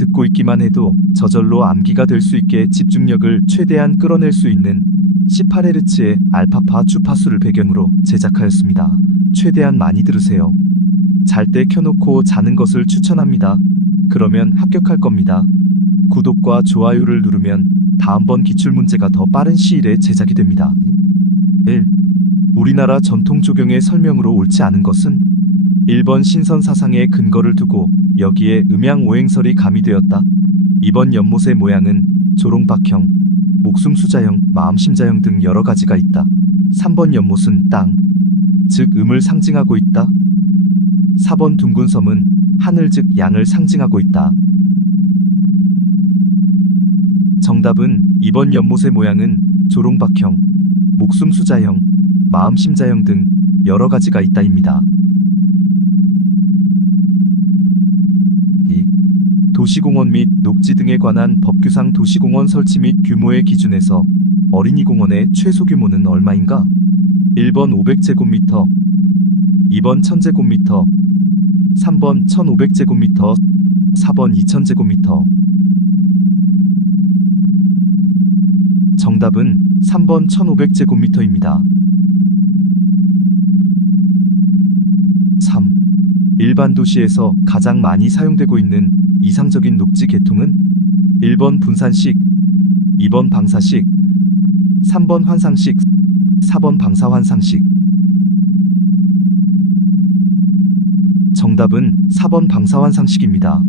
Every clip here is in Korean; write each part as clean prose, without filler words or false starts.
듣고 있기만 해도 저절로 암기가 될 수 있게 집중력을 최대한 끌어낼 수 있는 18Hz의 알파파 주파수를 배경으로 제작하였습니다. 최대한 많이 들으세요. 잘 때 켜놓고 자는 것을 추천합니다. 그러면 합격할 겁니다. 구독과 좋아요를 누르면 다음번 기출문제가 더 빠른 시일에 제작이 됩니다. 1. 우리나라 전통 조경의 설명으로 옳지 않은 것은 1번 신선 사상에 근거를 두고 여기에 음양 오행설이 가미되었다. 2번 연못의 모양은 조롱박형, 목숨수자형, 마음심자형 등 여러 가지가 있다. 3번 연못은 땅, 즉 음을 상징하고 있다. 4번 둥근 섬은 하늘 즉 양을 상징하고 있다. 정답은 2번 연못의 모양은 조롱박형, 목숨수자형, 마음심자형 등 여러 가지가 있다입니다. 2. 도시공원 및 녹지 등에 관한 법규상 도시공원 설치 및 규모의 기준에서 어린이공원의 최소 규모는 얼마인가? 1번 500제곱미터, 2번 1000제곱미터, 3번 1500제곱미터, 4번 2000제곱미터. 정답은 3번 1500제곱미터입니다. 3. 일반 도시에서 가장 많이 사용되고 있는 이상적인 녹지 계통은 1번 분산식, 2번 방사식, 3번 환상식, 4번 방사환상식. 정답은 4번 방사환상식입니다.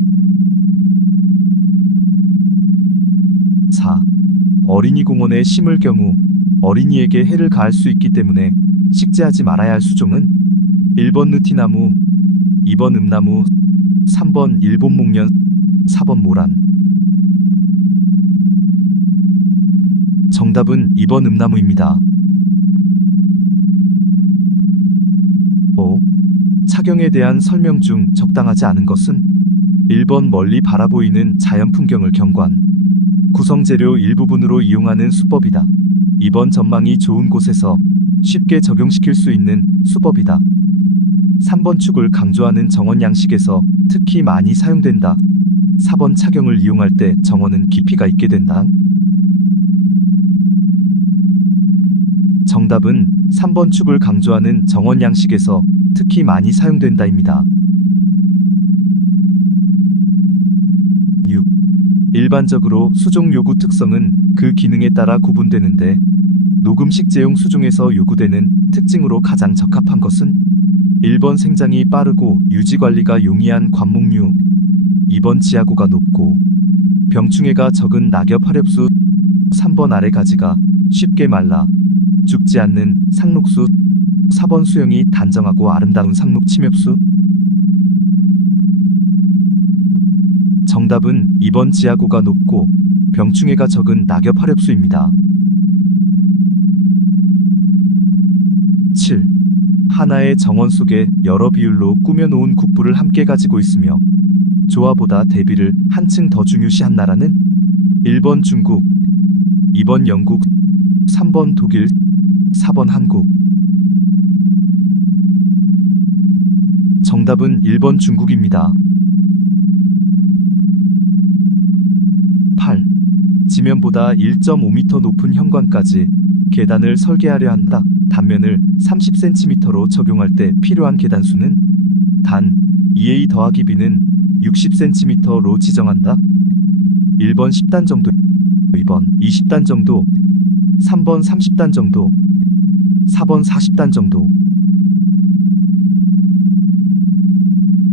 4. 어린이 공원에 심을 경우 어린이에게 해를 가할 수 있기 때문에 식재하지 말아야 할 수종은 1번 느티나무, 2번 음나무, 3번 일본 목련, 4번 모란. 정답은 2번 음나무입니다. 5. 차경에 대한 설명 중 적당하지 않은 것은 1번 멀리 바라보이는 자연 풍경을 경관, 구성재료 일부분으로 이용하는 수법이다. 2번 전망이 좋은 곳에서 쉽게 적용시킬 수 있는 수법이다. 3번 축을 강조하는 정원 양식에서 특히 많이 사용된다. 4번 차경을 이용할 때 정원은 깊이가 있게 된다. 정답은 3번 축을 강조하는 정원 양식에서 특히 많이 사용된다입니다. 6. 일반적으로 수종 요구 특성은 그 기능에 따라 구분되는데 녹음식재용 수종에서 요구되는 특징으로 가장 적합한 것은 1번 생장이 빠르고 유지관리가 용이한 관목류, 2번 지하고가 높고 병충해가 적은 낙엽 화렵수, 3번 아래 가지가 쉽게 말라 죽지 않는 상록수, 4번 수영이 단정하고 아름다운 상록 침엽수. 정답은 2번 지하고가 높고 병충해가 적은 낙엽 화렵수입니다. 7. 하나의 정원 속에 여러 비율로 꾸며놓은 국부를 함께 가지고 있으며 조화보다 대비를 한층 더 중요시한 나라는 1번 중국, 2번 영국, 3번 독일, 4번 한국. 정답은 1번 중국입니다. 8. 지면보다 1.5m 높은 현관까지 계단을 설계하려 한다. 단면을 30cm로 적용할 때 필요한 계단수는 단 2a 더하기 b는 60cm로 지정한다. 1번 10단 정도, 2번 20단 정도, 3번 30단 정도, 4번 40단 정도.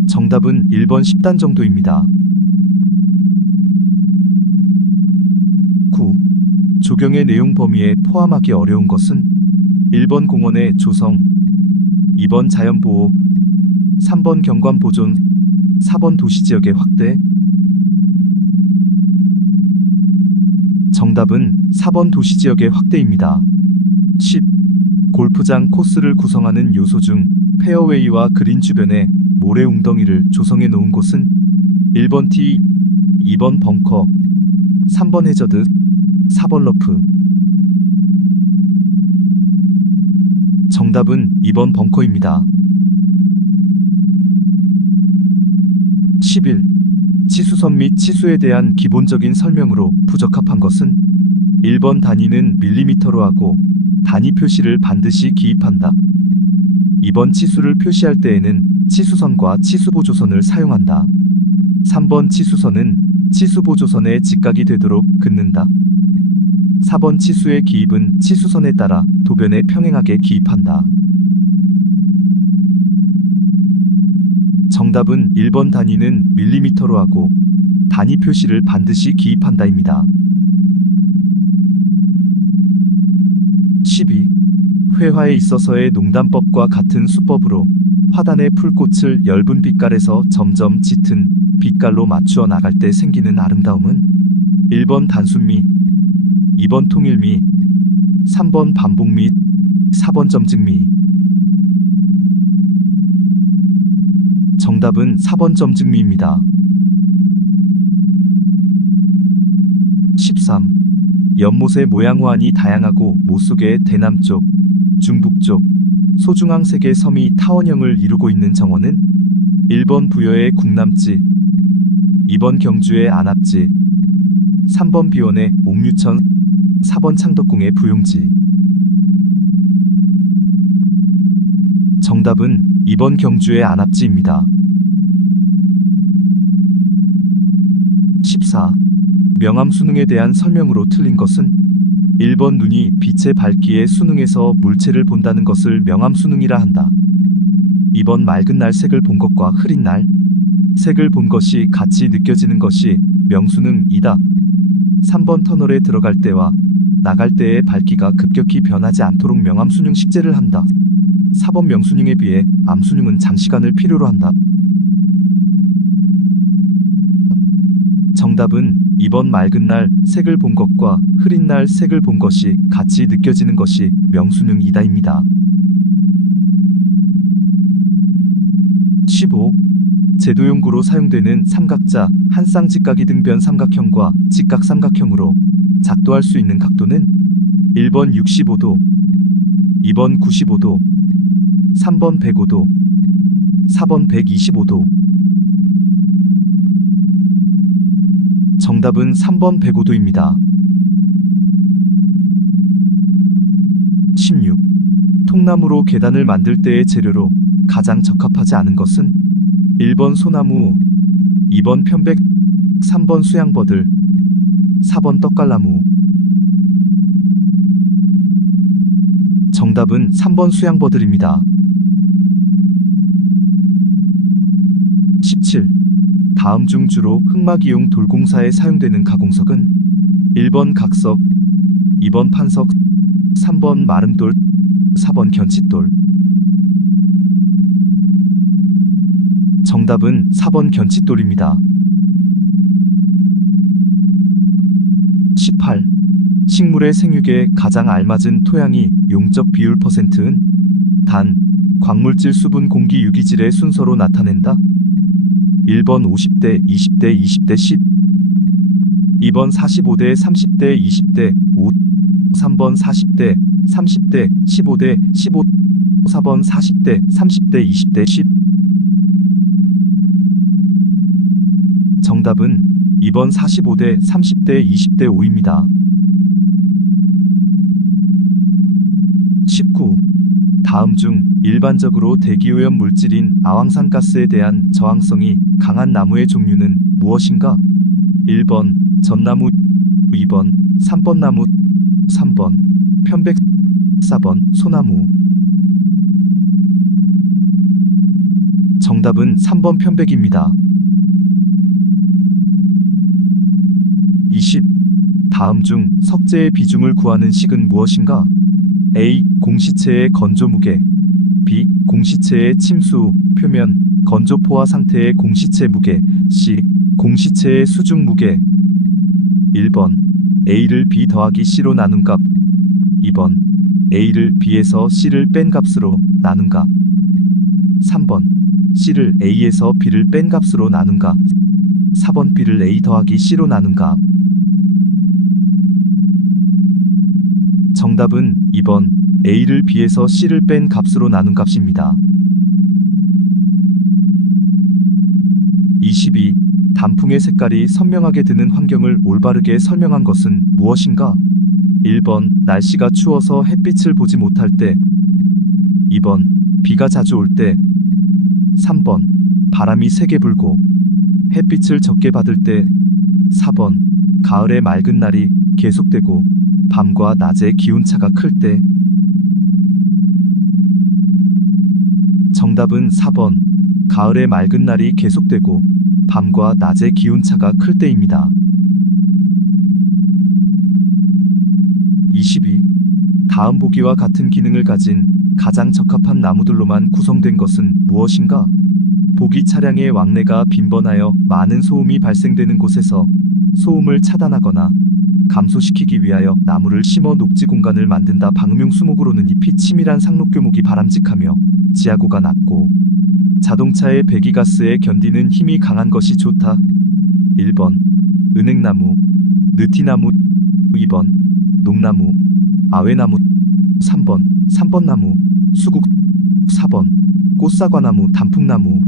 정답은 1번 10단 정도입니다. 9. 조경의 내용 범위에 포함하기 어려운 것은 1번 공원의 조성, 2번 자연보호, 3번 경관보존, 4번 도시지역의 확대. 정답은 4번 도시지역의 확대입니다. 10. 골프장 코스를 구성하는 요소 중 페어웨이와 그린 주변에 모래 웅덩이를 조성해 놓은 곳은 1번 티, 2번 벙커, 3번 해저드, 4번 러프. 정답은 2번 벙커입니다. 11. 치수선 및 치수에 대한 기본적인 설명으로 부적합한 것은 1번 단위는 밀리미터로 하고 단위 표시를 반드시 기입한다. 2번 치수를 표시할 때에는 치수선과 치수보조선을 사용한다. 3번 치수선은 치수보조선에 직각이 되도록 긋는다. 4번 치수의 기입은 치수선에 따라 도변에 평행하게 기입한다. 정답은 1번 단위는 밀리미터로 하고 단위 표시를 반드시 기입한다입니다. 12. 회화에 있어서의 농담법과 같은 수법으로 화단의 풀꽃을 엷은 빛깔에서 점점 짙은 빛깔로 맞추어 나갈 때 생기는 아름다움은 1번 단순미, 2번 통일미, 3번 반복미, 4번 점증미. 정답은 4번 점증미입니다. 13. 연못의 모양 호안이 다양하고 못 속의 대남쪽, 중북쪽, 소중앙 세 개 섬이 타원형을 이루고 있는 정원은 1번 부여의 국남지, 2번 경주의 안압지, 3번 비원의 옥류천, 4번 창덕궁의 부용지. 정답은 2번 경주의 안압지입니다. 14. 명암 수능에 대한 설명으로 틀린 것은 1번 눈이 빛에 밝기에 수능에서 물체를 본다는 것을 명암 수능이라 한다. 2번 맑은 날 색을 본 것과 흐린 날 색을 본 것이 같이 느껴지는 것이 명수능이다. 3번 터널에 들어갈 때와 나갈 때의 밝기가 급격히 변하지 않도록 명암 수능 식재를 한다. 4번 명수능에 비해 암수능은 장시간을 필요로 한다. 정답은 2번 맑은 날 색을 본 것과 흐린 날 색을 본 것이 같이 느껴지는 것이 명수능이다입니다. 15. 제도용구로 사용되는 삼각자, 한쌍직각이 등변 삼각형과 직각 삼각형으로 작도할 수 있는 각도는 1번 65도, 2번 95도, 3번 105도, 4번 125도. 정답은 3번 105도입니다. 16. 통나무로 계단을 만들 때의 재료로 가장 적합하지 않은 것은 1번 소나무, 2번 편백, 3번 수양버들, 4번 떡갈나무. 정답은 3번 수양버들입니다. 17. 다음 중 주로 흑막이용 돌공사에 사용되는 가공석은 1번 각석, 2번 판석, 3번 마름돌, 4번 견칫돌. 정답은 4번 견칫돌입니다. 18. 식물의 생육에 가장 알맞은 토양이 용적 비율 %은 단, 광물질, 수분, 공기, 유기질의 순서로 나타낸다. 1번 50대 20대 20대 10, 2번 45대 30대 20대 5, 3번 40대 30대 15대 15, 4번 40대 30대 20대 10. 정답은 2번 45대 30대 20대 5입니다. 19. 다음 중 일반적으로 대기오염 물질인 아황산가스에 대한 저항성이 강한 나무의 종류는 무엇인가? 1번 전나무, 2번 3번 나무, 3번 편백, 4번 소나무. 정답은 3번 편백입니다. 20. 다음 중 석재의 비중을 구하는 식은 무엇인가? A. 공시체의 건조 무게, B. 공시체의 침수 표면 건조 포화 상태의 공시체 무게, C. 공시체의 수중 무게. 1번 A를 B 더하기 C로 나눈 값, 2번 A를 B에서 C를 뺀 값으로 나눈 값, 3번 C를 A에서 B를 뺀 값으로 나눈 값, 4번 B를 A 더하기 C로 나눈 값. 정답은 2번 A를 B에서 C를 뺀 값으로 나눈 값입니다. 22. 단풍의 색깔이 선명하게 드는 환경을 올바르게 설명한 것은 무엇인가? 1번 날씨가 추워서 햇빛을 보지 못할 때, 2번 비가 자주 올 때, 3번 바람이 세게 불고 햇빛을 적게 받을 때, 4번 가을의 맑은 날이 계속되고 밤과 낮의 기온차가 클 때. 정답은 4번 가을의 맑은 날이 계속되고 밤과 낮의 기온차가 클 때입니다. 22. 다음 보기와 같은 기능을 가진 가장 적합한 나무들로만 구성된 것은 무엇인가? 보기 차량의 왕래가 빈번하여 많은 소음이 발생되는 곳에서 소음을 차단하거나 감소시키기 위하여 나무를 심어 녹지 공간을 만든다. 방음용 수목으로는 잎이 치밀한 상록교목이 바람직하며 지하고가 낮고 자동차의 배기가스에 견디는 힘이 강한 것이 좋다. 1번 은행나무, 느티나무, 2번 녹나무, 아외나무, 3번 삼번나무, 수국, 4번 꽃사과나무, 단풍나무.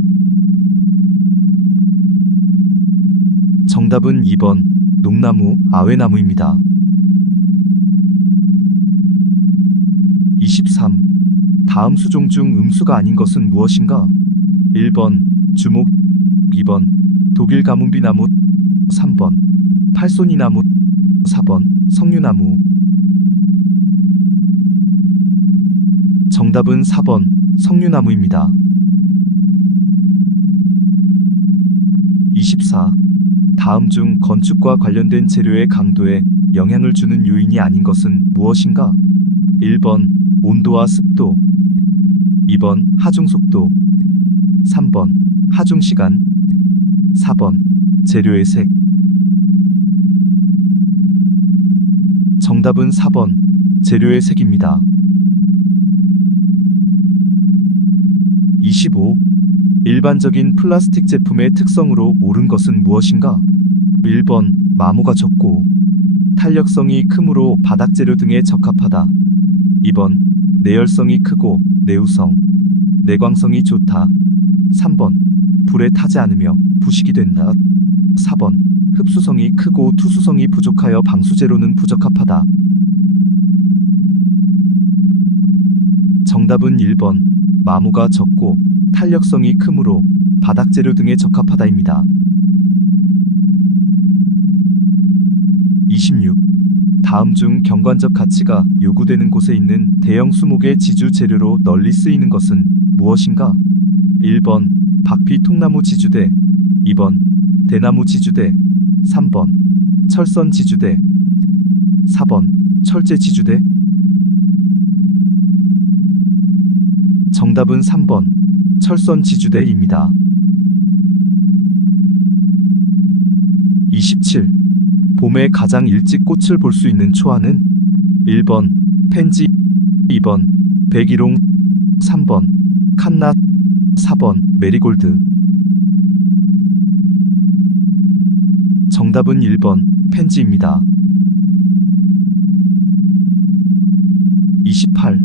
정답은 2번 녹나무, 아외나무입니다. 23. 다음 수종 중 음수가 아닌 것은 무엇인가? 1번 주목, 2번 독일 가문비나무, 3번 팔손이나무, 4번 석류나무. 정답은 4번 석류나무입니다. 24. 다음 중 건축과 관련된 재료의 강도에 영향을 주는 요인이 아닌 것은 무엇인가? 1번 온도와 습도, 2번 하중 속도, 3번 하중 시간, 4번 재료의 색. 정답은 4번 재료의 색입니다. 25. 일반적인 플라스틱 제품의 특성으로 옳은 것은 무엇인가? 1번 마모가 적고 탄력성이 크므로 바닥 재료 등에 적합하다. 2번 내열성이 크고 내우성, 내광성이 좋다. 3번 불에 타지 않으며 부식이 된다. 4번 흡수성이 크고 투수성이 부족하여 방수재로는 부적합하다. 정답은 1번 마모가 적고 탄력성이 크므로 바닥 재료 등에 적합하다입니다. 26. 다음 중 경관적 가치가 요구되는 곳에 있는 대형 수목의 지주 재료로 널리 쓰이는 것은 무엇인가? 1번 박피 통나무 지주대, 2번 대나무 지주대, 3번 철선 지주대, 4번 철제 지주대. 정답은 3번 철선 지주대입니다. 27. 봄에 가장 일찍 꽃을 볼 수 있는 초안은? 1번 펜지, 2번 백일홍, 3번 칸낫, 4번 메리골드. 정답은 1번 펜지입니다. 28.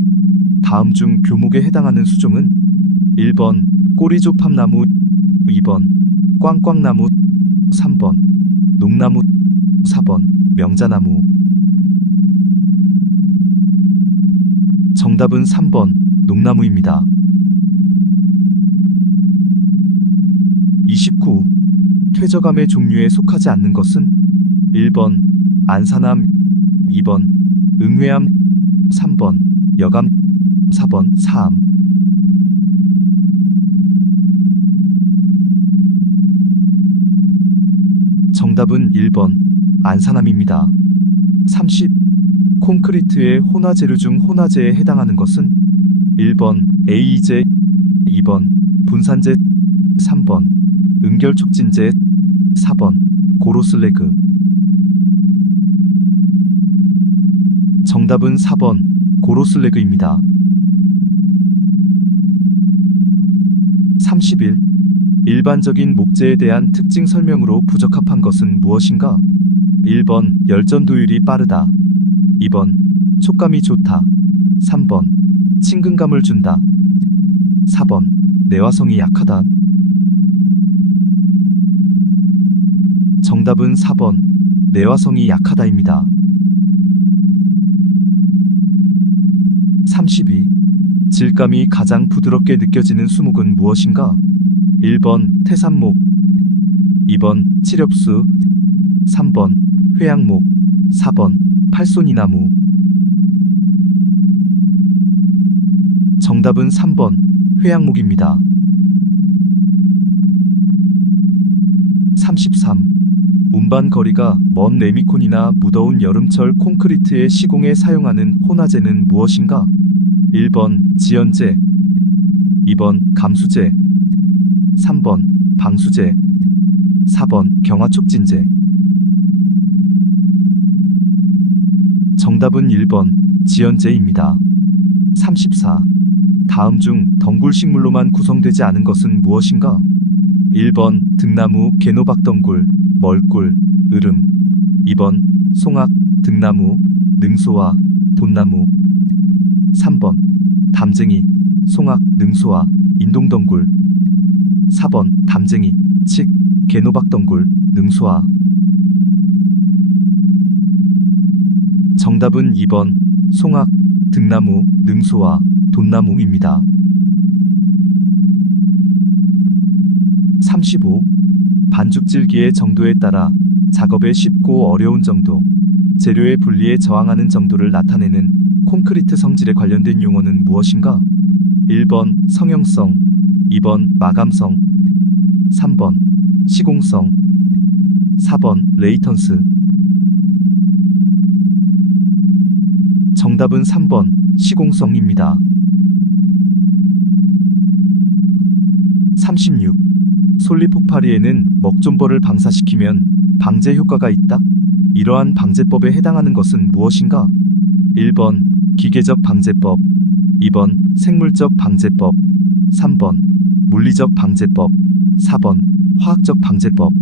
다음 중 교목에 해당하는 수종은? 1번 꼬리조팝나무, 2번 꽝꽝나무, 3번 녹나무, 4번 명자나무. 정답은 3번 녹나무입니다. 29. 퇴저감의 종류에 속하지 않는 것은? 1번 안산암, 2번 응회암, 3번 여감, 4번 사암. 정답은 1번 안산암입니다. 30. 콘크리트의 혼화 재료 중 혼화재에 해당하는 것은? 1번 AE재, 2번 분산재, 3번 응결촉진재, 4번 고로슬래그. 정답은 4번 고로슬래그입니다. 31. 일반적인 목재에 대한 특징 설명으로 부적합한 것은 무엇인가? 1번 열전도율이 빠르다, 2번 촉감이 좋다, 3번 친근감을 준다, 4번 내화성이 약하다. 정답은 4번. 내화성이 약하다입니다. 32. 질감이 가장 부드럽게 느껴지는 수목은 무엇인가? 1번 태산목, 2번 칠엽수, 3번 회양목, 4번 팔손이나무. 정답은 3번 회양목입니다. 33. 운반 거리가 먼 레미콘이나 무더운 여름철 콘크리트의 시공에 사용하는 혼화재는 무엇인가? 1번 지연제, 2번 감수제, 3번 방수제, 4번 경화촉진제. 정답은 1번 지연제입니다. 34. 다음 중 덩굴식물로만 구성되지 않은 것은 무엇인가? 1번 등나무 개노박덩굴, 멀굴, 으름. 2번 송악, 등나무, 능소화, 돈나무. 3번 담쟁이, 송악, 능소화, 인동덩굴. 4번 담쟁이, 칡, 개노박덩굴, 능소화. 정답은 2번 송악, 등나무, 능소화, 돈나무입니다. 35. 반죽질기의 정도에 따라 작업의 쉽고 어려운 정도, 재료의 분리에 저항하는 정도를 나타내는 콘크리트 성질에 관련된 용어는 무엇인가? 1번 성형성, 2번 마감성, 3번 시공성, 4번 레이턴스. 정답은 3번 시공성입니다. 36. 솔리폭파리에는 먹존벌을 방사시키면 방제 효과가 있다. 이러한 방제법에 해당하는 것은 무엇인가? 1번 기계적 방제법, 2번 생물적 방제법, 3번 물리적 방제법, 4번 화학적 방제법.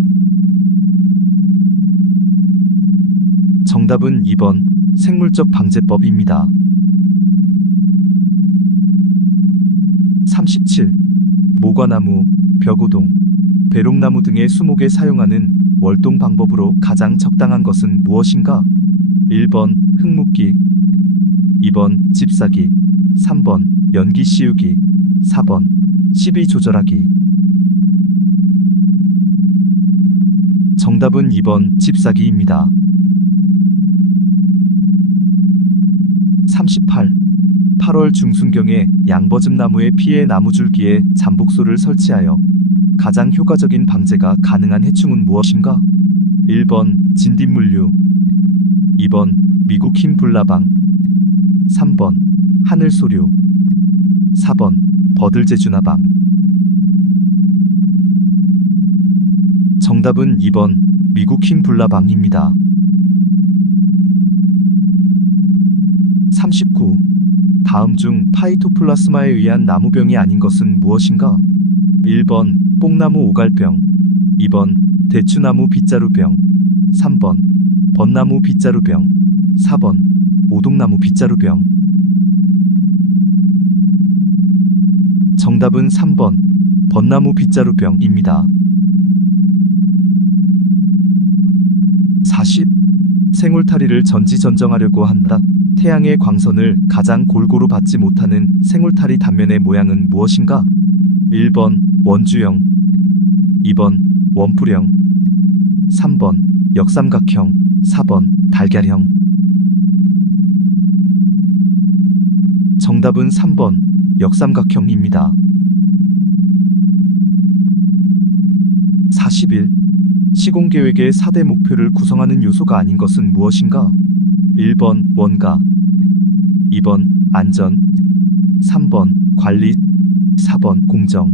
정답은 2번 생물적 방제법입니다. 37. 모과나무, 벽오동, 배롱나무 등의 수목에 사용하는 월동 방법으로 가장 적당한 것은 무엇인가? 1번 흙묶기, 2번 집사기, 3번 연기 씌우기, 4번 시비 조절하기. 정답은 2번 집사기입니다. 38. 8월 중순경에 양버즘나무의 피해 나무줄기에 잠복소를 설치하여 가장 효과적인 방제가 가능한 해충은 무엇인가? 1번 진딧물류, 2번 미국 흰 불나방, 3번 하늘소류, 4번 버들제주나방. 정답은 2번 미국 흰 불나방입니다. 39. 다음 중 파이토플라스마에 의한 나무병이 아닌 것은 무엇인가? 1번 뽕나무 오갈병, 2번 대추나무 빗자루병, 3번 벚나무 빗자루병, 4번 오동나무 빗자루병. 정답은 3번 벚나무 빗자루병입니다. 40. 생울타리를 전지전정하려고 한다. 태양의 광선을 가장 골고루 받지 못하는 생울타리 단면의 모양은 무엇인가? 1번 원주형, 2번 원뿔형, 3번 역삼각형, 4번 달걀형. 정답은 3번 역삼각형입니다. 41. 시공계획의 4대 목표를 구성하는 요소가 아닌 것은 무엇인가? 1번 원가, 2번 안전, 3번 관리, 4번 공정.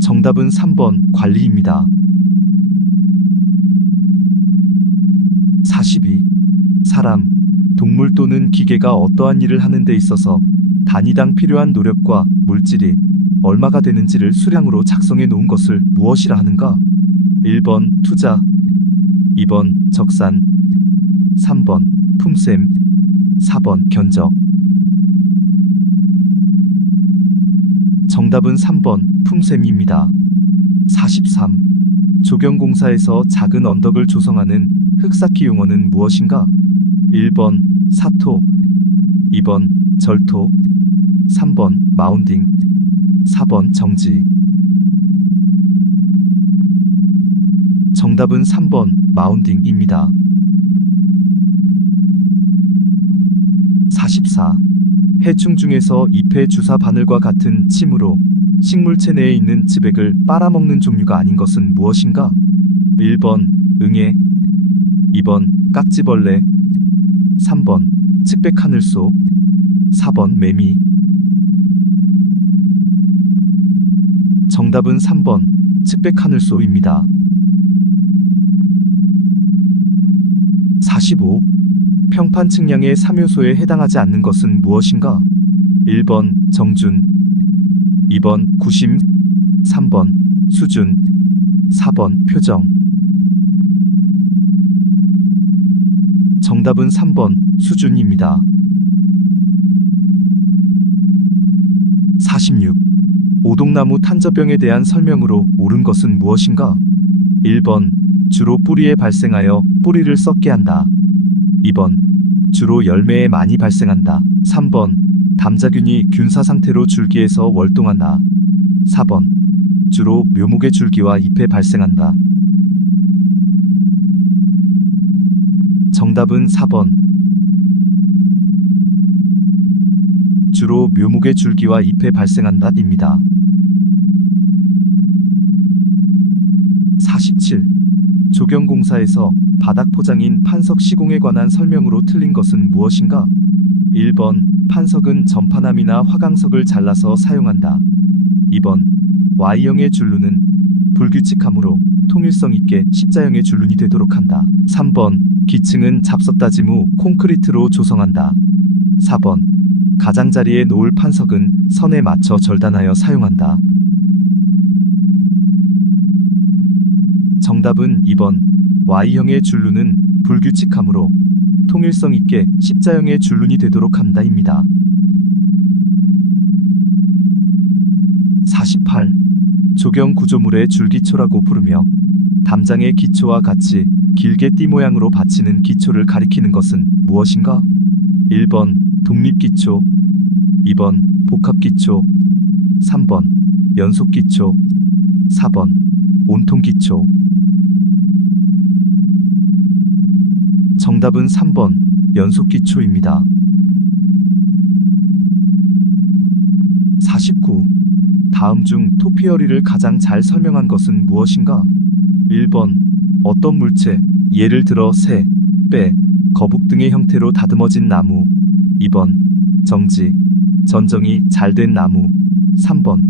정답은 3번 관리입니다. 42. 사람, 동물 또는 기계가 어떠한 일을 하는 데 있어서 단위당 필요한 노력과 물질이 얼마가 되는지를 수량으로 작성해 놓은 것을 무엇이라 하는가? 1번 투자, 2번 적산, 3번 품셈, 4번 견적. 정답은 3번 품셈입니다. 43. 조경공사에서 작은 언덕을 조성하는 흙쌓기 용어는 무엇인가? 1번 사토, 2번 절토, 3번 마운딩, 4번 정지. 정답은 3번 마운딩입니다. 44. 해충 중에서 잎의 주사 바늘과 같은 침으로 식물체 내에 있는 찌백을 빨아먹는 종류가 아닌 것은 무엇인가? 1번 응애, 2번 깍지벌레, 3번 측백하늘소, 4번 매미. 정답은 3번 측백하늘소입니다. 45. 평판 측량의 3요소에 해당하지 않는 것은 무엇인가? 1번 정준, 2번 구심, 3번 수준, 4번 표정. 정답은 3번 수준입니다. 46. 오동나무 탄저병에 대한 설명으로 옳은 것은 무엇인가? 1번 주로 뿌리에 발생하여 뿌리를 썩게 한다. 2번 주로 열매에 많이 발생한다. 3번 담자균이 균사 상태로 줄기에서 월동한다. 4번 주로 묘목의 줄기와 잎에 발생한다. 정답은 4번 주로 묘목의 줄기와 잎에 발생한다 입니다. 47. 조경공사에서 바닥 포장인 판석 시공에 관한 설명으로 틀린 것은 무엇인가? 1번 판석은 전파남이나 화강석을 잘라서 사용한다. 2번 Y형의 줄눈은 불규칙하므로 통일성 있게 십자형의 줄눈이 되도록 한다. 3번 기층은 잡석다짐 후 콘크리트로 조성한다. 4번 가장자리에 놓을 판석은 선에 맞춰 절단하여 사용한다. 정답은 2번 Y형의 줄눈은 불규칙하므로 통일성 있게 십자형의 줄눈이 되도록 한다입니다. 48. 조경 구조물의 줄기초라고 부르며 담장의 기초와 같이 길게 띠 모양으로 받치는 기초를 가리키는 것은 무엇인가? 1번 독립기초, 2번 복합기초, 3번 연속기초, 4번 온통기초. 정답은 3번 연속기초입니다. 49. 다음 중 토피어리를 가장 잘 설명한 것은 무엇인가? 1번 어떤 물체, 예를 들어 새, 배, 거북 등의 형태로 다듬어진 나무. 2번 정지, 전정이 잘 된 나무. 3번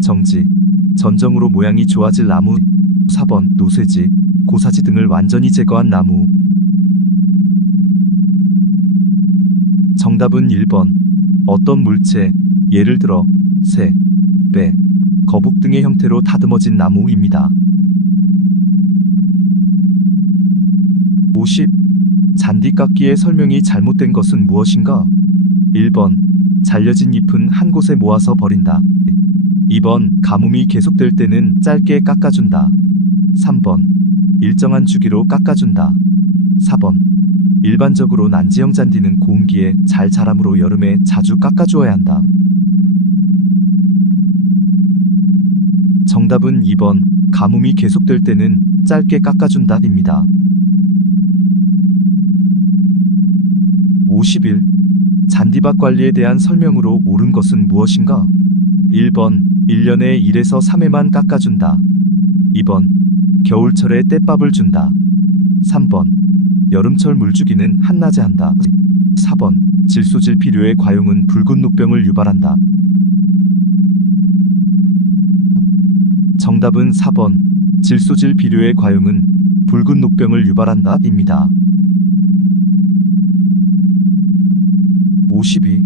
정지, 전정으로 모양이 좋아질 나무. 4번 노쇠지, 고사지 등을 완전히 제거한 나무. 정답은 1번 어떤 물체, 예를 들어 새, 배, 거북 등의 형태로 다듬어진 나무입니다. 50. 잔디깎기의 설명이 잘못된 것은 무엇인가? 1번 잘려진 잎은 한 곳에 모아서 버린다. 2번 가뭄이 계속될 때는 짧게 깎아준다. 3번 일정한 주기로 깎아준다. 4번 일반적으로 난지형 잔디는 고온기에 잘 자라므로 여름에 자주 깎아주어야 한다. 정답은 2번 가뭄이 계속될 때는 짧게 깎아준다 입니다. 51. 잔디밭 관리에 대한 설명으로 옳은 것은 무엇인가? 1번 1년에 1에서 3회만 깎아준다. 2번 겨울철에 떼밥을 준다. 3번 여름철 물주기는 한낮에 한다. 4번 질소질 비료의 과용은 붉은 녹병을 유발한다. 정답은 4번 질소질 비료의 과용은 붉은 녹병을 유발한다 입니다. 52.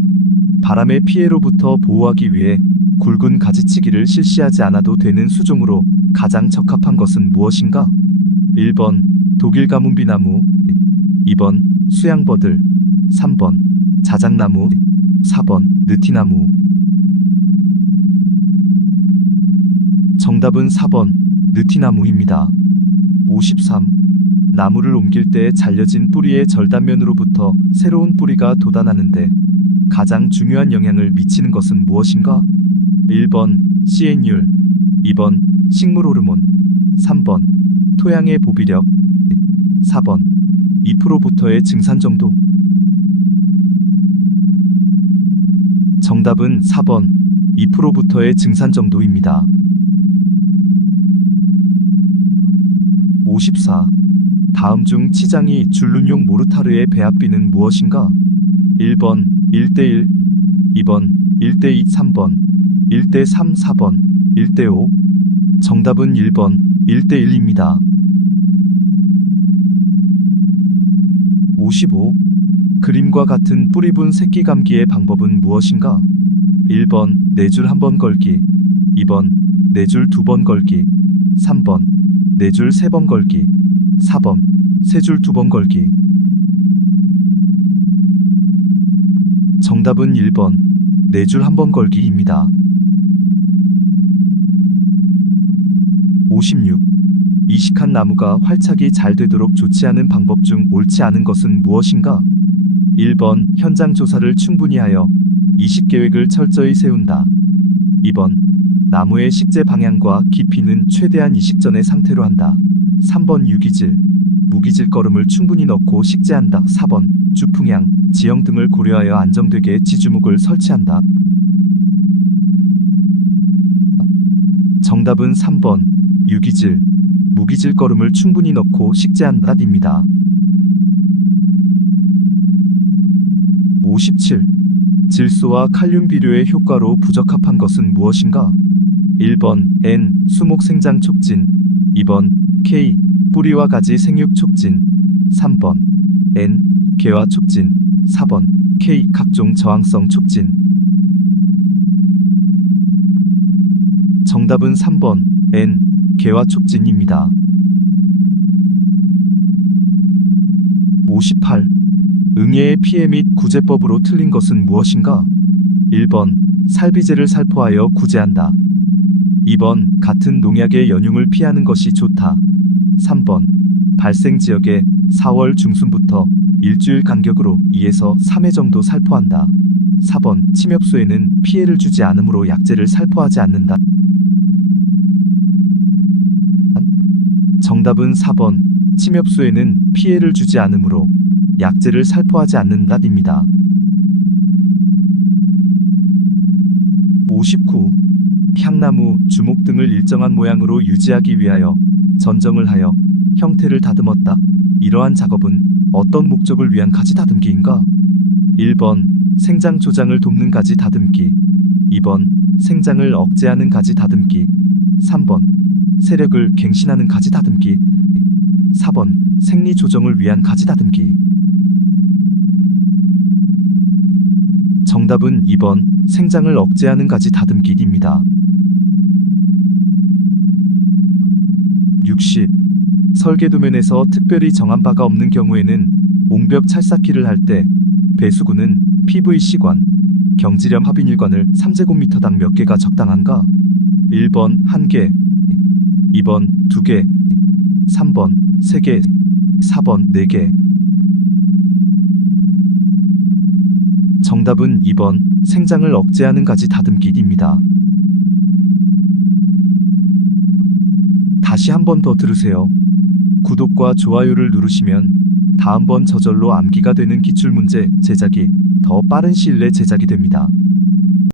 바람의 피해로부터 보호하기 위해 굵은 가지치기를 실시하지 않아도 되는 수종으로 가장 적합한 것은 무엇인가? 1번 독일 가뭄비나무, 2번 수양버들, 3번 자작나무, 4번 느티나무. 정답은 4번 느티나무입니다. 53. 나무를 옮길 때 잘려진 뿌리의 절단면으로부터 새로운 뿌리가 돋아나는데 가장 중요한 영향을 미치는 것은 무엇인가? 1번 씨엔율, 2번 식물 호르몬, 3번 토양의 보비력, 4번 잎으로부터의 증산 정도. 정답은 4번 잎으로부터의 증산 정도입니다. 54. 다음 중 치장이 줄눈용 모르타르의 배합비는 무엇인가? 1번 1대1, 2번 1대2, 3번 1대3, 4번 1대5. 정답은 1번 1대1입니다. 55. 그림과 같은 뿌리분 새끼 감기의 방법은 무엇인가? 1번 4줄 1번 걸기, 2번 4줄 2번 걸기, 3번 4줄 3번 걸기, 4번 3줄 2번 걸기. 정답은 1번 4줄 1번 걸기입니다. 56. 이식한 나무가 활착이 잘 되도록 좋지 않은 방법 중 옳지 않은 것은 무엇인가? 1번 현장 조사를 충분히 하여 이식 계획을 철저히 세운다. 2번 나무의 식재 방향과 깊이는 최대한 이식 전의 상태로 한다. 3번 유기질, 무기질 거름을 충분히 넣고 식재한다. 4번 주풍향, 지형 등을 고려하여 안정되게 지주목을 설치한다. 정답은 3번 유기질, 무기질 거름을 충분히 넣고 식재한다입니다. 57. 질소와 칼륨 비료의 효과로 부적합한 것은 무엇인가? 1번 N 수목 생장 촉진, 2번 K 뿌리와 가지 생육 촉진, 3번 N 개화 촉진, 4번 K 각종 저항성 촉진. 정답은 3번 N 개화 촉진입니다. 58. 응애의 피해 및 구제법으로 틀린 것은 무엇인가? 1번 살비제를 살포하여 구제한다. 2번 같은 농약의 연융을 피하는 것이 좋다. 3번 발생 지역에 4월 중순부터 일주일 간격으로 2에서 3회 정도 살포한다. 4번 침엽수에는 피해를 주지 않으므로 약제를 살포하지 않는다. 정답은 4번 침엽수에는 피해를 주지 않으므로 약제를 살포하지 않는다입니다. 59. 향나무, 주목 등을 일정한 모양으로 유지하기 위하여 전정을 하여 형태를 다듬었다. 이러한 작업은 어떤 목적을 위한 가지 다듬기인가? 1번 생장 조장을 돕는 가지 다듬기, 2번 생장을 억제하는 가지 다듬기, 3번 세력을 갱신하는 가지 다듬기, 4번 생리 조정을 위한 가지 다듬기. 정답은 2번 생장을 억제하는 가지 다듬기입니다. 60. 설계도면에서 특별히 정한 바가 없는 경우에는 옹벽 찰쌓기를 할 때 배수구는 PVC관, 경지렴 합인일관을 3제곱미터당 몇 개가 적당한가? 1번 1개, 2번 2개, 3번 3개, 4번 4개. 정답은 2번 생장을 억제하는 가지 다듬기입니다. 다시 한 번 더 들으세요. 구독과 좋아요를 누르시면 다음번 저절로 암기가 되는 기출문제 제작이 더 빠른 시일 내에 제작이 됩니다.